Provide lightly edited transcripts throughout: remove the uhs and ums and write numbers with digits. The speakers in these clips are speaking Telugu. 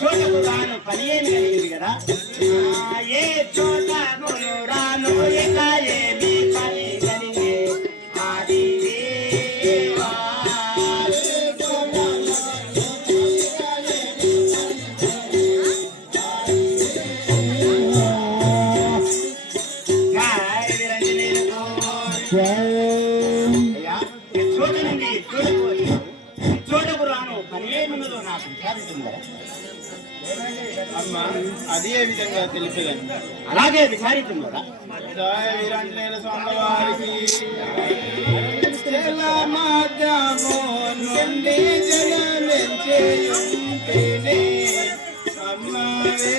చోటకు రాను పని ఏమి కలిగింది కదా ఏ చోట రాను ఇక ఏమి పని కలిగే ఆది చోట నుండి చోటకు రాను పని ఏమున్నదో నాకు విచారిస్తుందా? అమ్మా అది ఏ విధంగా తెలిపేదని అలాగే విచారిస్తున్నారా? వీరాంజనేయుల స్వామి వారికి నుండి జనమెంచేయుంటేనే అమ్మవేగా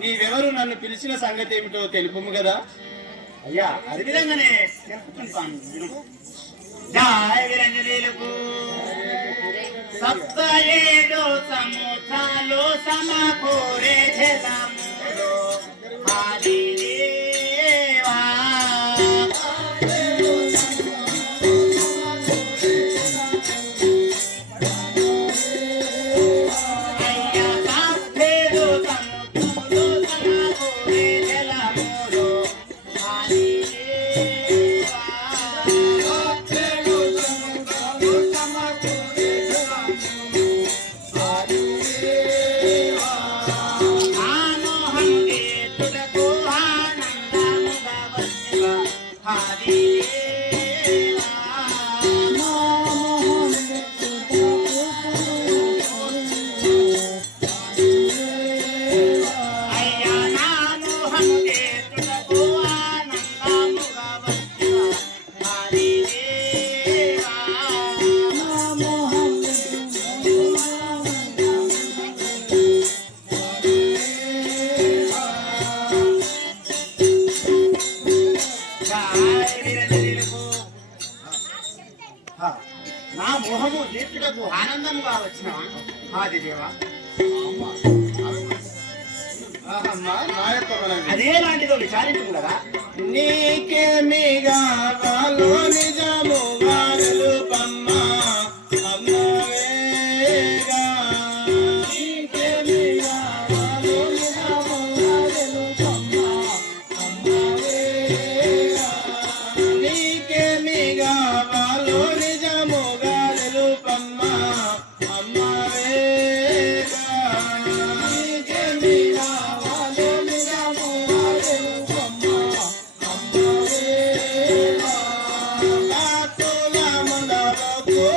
నీవెవరు నన్ను పిలిచిన సంగతి ఏమిటో తెలుపుము కదా? అయ్యా అది విధంగానే తెలుపుతుంటాను. జయ వీరాంజనేయులకు సప్త ఏడు సముద్రాలు సమకూరే జలములో ఆదిదేవా నా మోహము తీర్చుటకు ఆనందముగా వచ్చిన ఆదిదేవా అదేలాంటిదో విచారించు కదా. నీకేమిగా వాళ్ళు నిజము వారు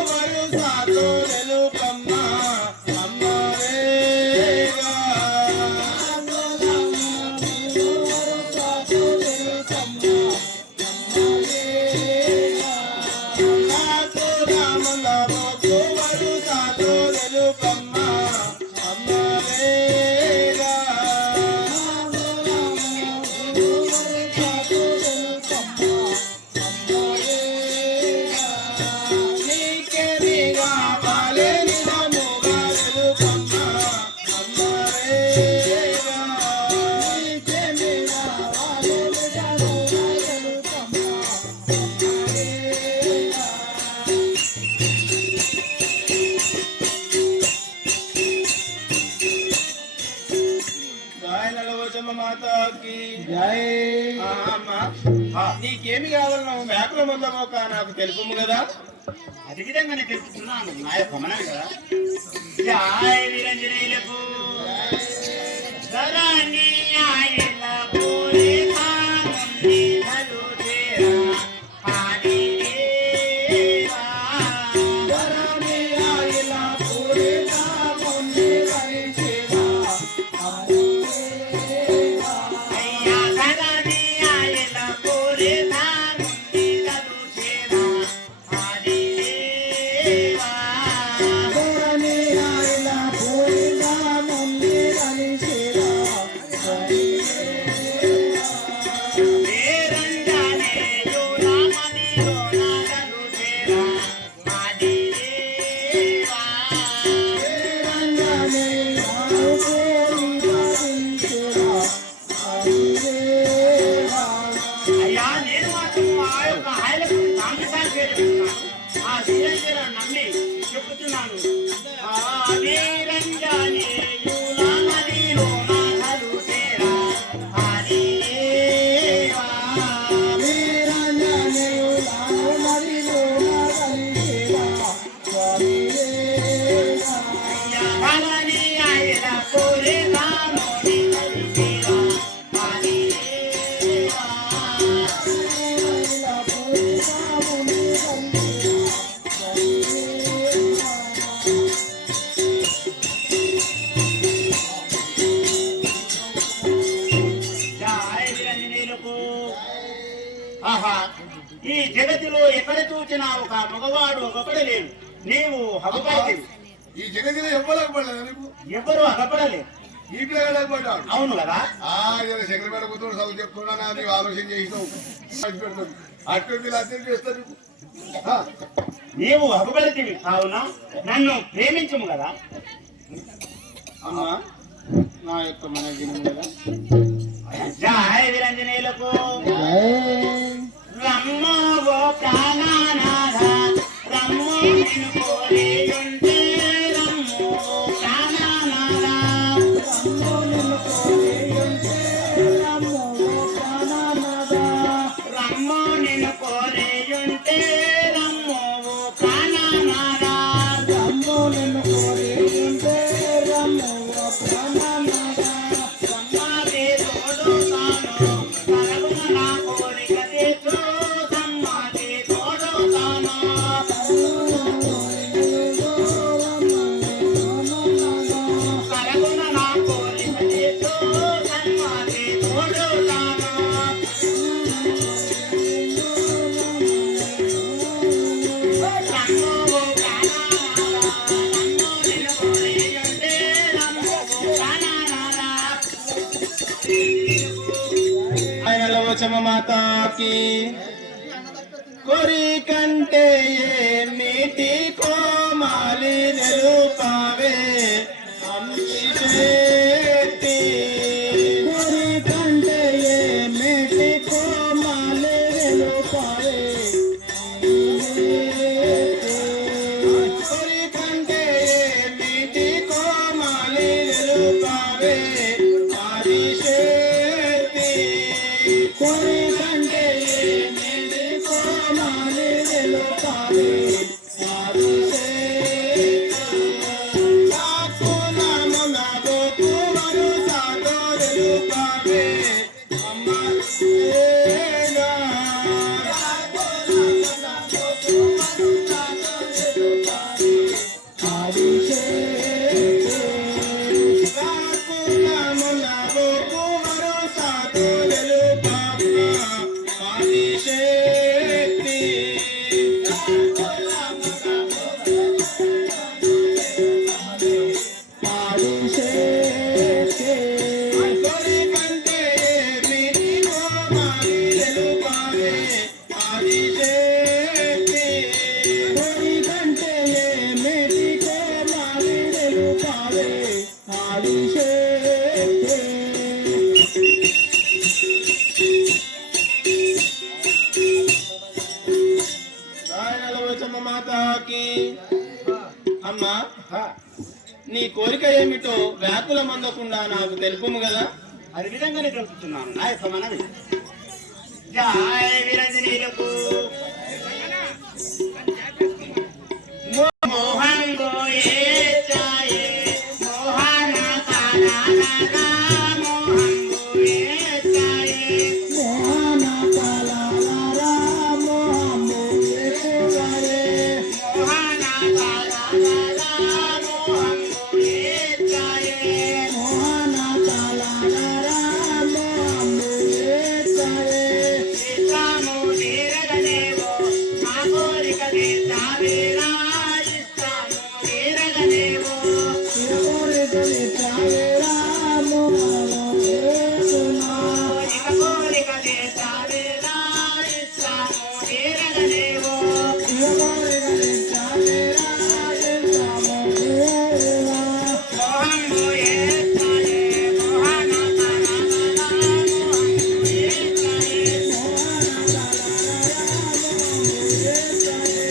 వరుసతో తెలుపమ్మ అమ్మవేగా నాకు రాముల మొక్కు వరుసతో తెలుపమ్మ అమ్మవేగా నీకేమి కావాలి నిజముగా తెలుపమ్మ అమ్మవేగా నీకేమి కావాలి నిజముగా తెలుపమ్మ జై నలవచమ్మ మాతాకి జై. అమ్మ నీకేమి కావాలి నువ్వు మేకల మందమోక నాకు తెలుపుము కదా అది విధంగానే తెలుపుతున్నాను నా యొక్క మనవి కదా. జయ వీరంజనేయులకు ధరణి ఆయన పూరే ధానుని నలుచేరా ఆదిదేవా. ధరణి ఆయిల పూరే ధానుని నలుచేరా అయ్యా ధరణి ఆయన పూరే ధానుని నలుచేరా ఆదిదేవా. ధరణి ఆయిల పూరే ధానుని నలుచేరా వీరంజనేయు రామనిలో నలుచేరా ఆదిదేవా. అయ్యా నేను మాత్రం ఆ యొక్క ఆయలకు నామకాలు చేస్తున్నాను. ఆ వీరంజన నమ్మి చెప్పుతున్నాను. ఆ వీరంజనేయుల మదిలో నాథలు చేరా ఆదిదేవా. అయ్యా ధరణి ఆయన పూరే ధానుని నలుచేరా ఆదిదేవా. జయ వీరంజనేయులకు. ఆహా ఈ జగతిలో ఎక్కడ చూసినా ఒక మగవాడు ఒకపడ లేడు. నీవు హగపడలేవు. ఈ జగతిలో ఎవ్వలకు పడలేదు నీకు ఎవరు హగపడలేవు. ఈ పిల్లగాళ్ళకి పడ్డాడు అవును కదా. శంకర పెడకుతూ చదువు చెప్తున్నా నీకు ఆలోచన చేసినావు పెడుతుంది అటువంటి అర్థం చేస్తారు నీకు. ఆ, నీవు హగపడితివి కావున నన్ను ప్రేమించము కదా. అమ్మ నా యొక్క మన వినము కదా జయ వీరంజనేయులకు. రమ్మో ఓ ప్రాణనాథ రమ్మో నిన్ను కోరియుంటే రమ్మో ఓ ప్రాణనాథ. రమ్మో నిన్ను కోరియుంటే రమ్మో ఓ ప్రాణనాథ. సమ్మాదే తోడు తాను కరగున నా కోరిక తీర్చు. సమ్మాదే తోడు తాను కరగున నా కోరిక తీర్చు. సమ్మాదే తోడు తాను. రమ్మో ఓ ప్రాణనాథ రమ్మో నిన్ను కోరియుంటే రమ్మో ఓ ప్రాణనాథ. ఆయన లవచమ్మ మాతాకి కోరికంటే ఏమిటి కోమాలి నిలుపావే అంశేటి కోరికంటే ఏమిటి కోమాలి నిలుపావే కోరికంటే ఏమిటి కోమాలి నిలుపావే ఆదిశేటి కోరికంటే ఏమిటి కోమాలి నిలుపావే నల్లపోచమ్మ మాతాకి. అమ్మా, నీ కోరిక ఏమిటో వ్యాకుల మందకుండా నాకు తెలుపుము కదా. అది విధంగానే తెలుపుతున్నాను నా యొక్క మనవి. జయ విరంజనీలకు మోహన్ గోయే చాయే మోహన కాలారా మోహన్ గోయే చాయే మోహన కాలారా మోహన్ గోయే చాయే మోహన కాలారా మోహన్ గోయే చాయే మోహన కాలారా మోహన్ గోయే చాయే ఇస్తాము దీరగనేవో మా కోరిక తీర్చావేరా ఇస్తాము దీరగనేవో కోరిక తీర్చావేరా ఇక కోరిక తీర్చావేరా ఇస్తాము దీరగనేవో కోరిక తీర్చావేరా ఇస్తాము దీరగనేవో మోహన్ గోయే చాయే మోహన కాలారా మోహన్ గోయే చాయే మోహన కాలారా మోహన్ గోయే చాయే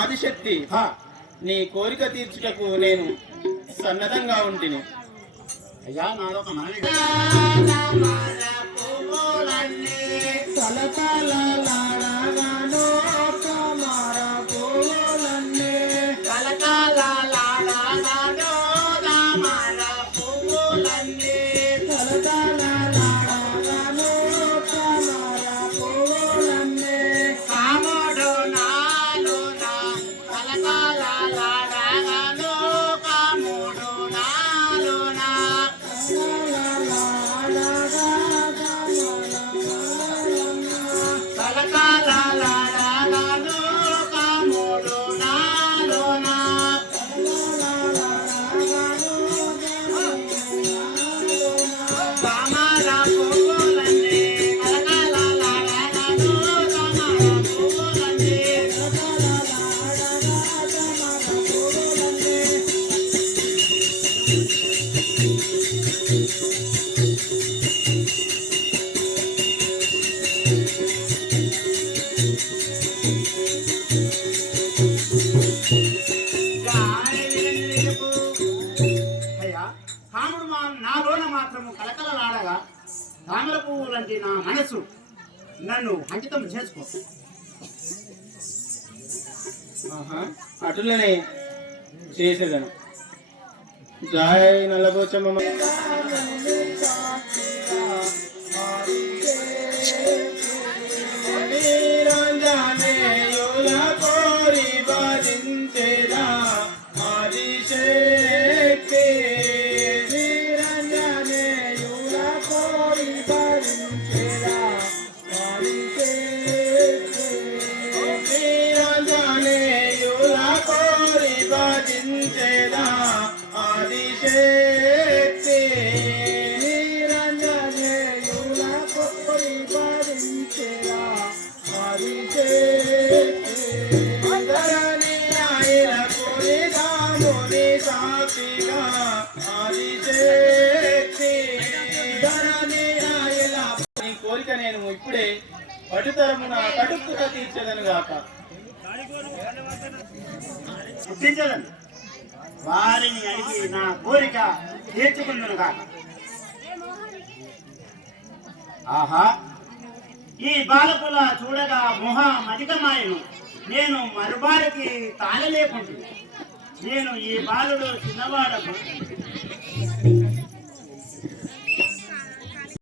ఆదిశక్తి, నీ కోరిక తీర్చుటకు నేను సన్నద్ధంగా ఉంటిని. అయ్యా నాదొక మనవి. నాలోన మాత్రము కలకలలాడగా తామర పువ్వు లాంటి నా మనసు నన్ను అంకితం చేసుకో. అటులనే చేసేదను. జయ నల్లపోచమ్మ. Amen. తరమున కటుక్కున తీర్చదను గాక. గుర్తించదండి. వారిని అడిగి నా కోరిక తీర్చుకుందును కాక. ఆహా, ఈ బాలకుల చూడగా మొహం అధికమాయను. నేను మరుబారికి తాళలేకుంటుంది. నేను ఈ బాలుడు చిన్నవాడకు